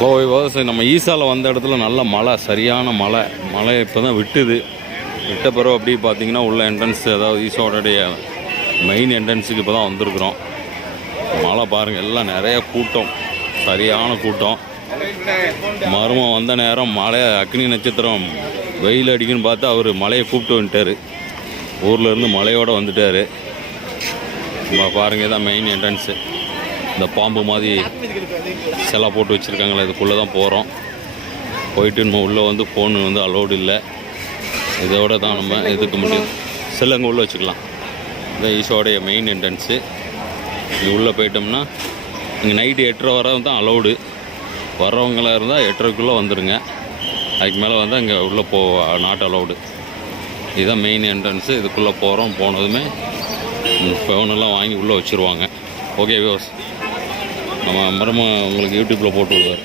கோவை விவசாயி நம்ம ஈசாவில் வந்த இடத்துல நல்ல மழை, சரியான மழை. மழை இப்போ தான் விட்டுது. விட்ட பிறகு அப்படி பார்த்தீங்கன்னா உள்ள என்ட்ரன்ஸ், அதாவது ஈசாவோடைய மெயின் என்ட்ரன்ஸுக்கு இப்போ தான் வந்திருக்குறோம். மழை பாருங்கள், எல்லாம் நிறைய கூட்டம், சரியான கூட்டம். மருமம் வந்த நேரம் மழை, அக்னி நட்சத்திரம், வெயில் அடிக்குன்னு பார்த்தா அவர் மழையை கூப்பிட்டு வந்துட்டார். ஊர்லேருந்து மழையோடு வந்துட்டார். பாருங்கள், தான் மெயின் என்ட்ரன்ஸு. இந்த பாம்பு மாதிரி சிலை போட்டு வச்சுருக்காங்களே, இதுக்குள்ளே தான் போகிறோம். போயிட்டு நம்ம உள்ளே வந்து ஃபோனு வந்து அலோடு இல்லை. இதோட தான் நம்ம இதுக்கு முடியும். செல்லங்க உள்ளே வச்சுக்கலாம். இந்த ஈஷோடைய மெயின் என்ட்ரன்ஸு. இது உள்ளே போயிட்டோம்னா இங்கே நைட்டு 8:30 வரை தான் அலோடு. வர்றவங்களாக இருந்தால் 8:30க்குள்ளே வந்துடுங்க. அதுக்கு மேலே வந்து அங்கே உள்ளே நாட் அலோடு. இதுதான் மெயின் என்ட்ரன்ஸு. இதுக்குள்ளே போகிறோம். போனதுமே ஃபோனெல்லாம் வாங்கி உள்ளே வச்சுருவாங்க. ஓகே வியூஸ், நம்ம மரமாக உங்களுக்கு யூடியூப்பில் போட்டு விடுவார்.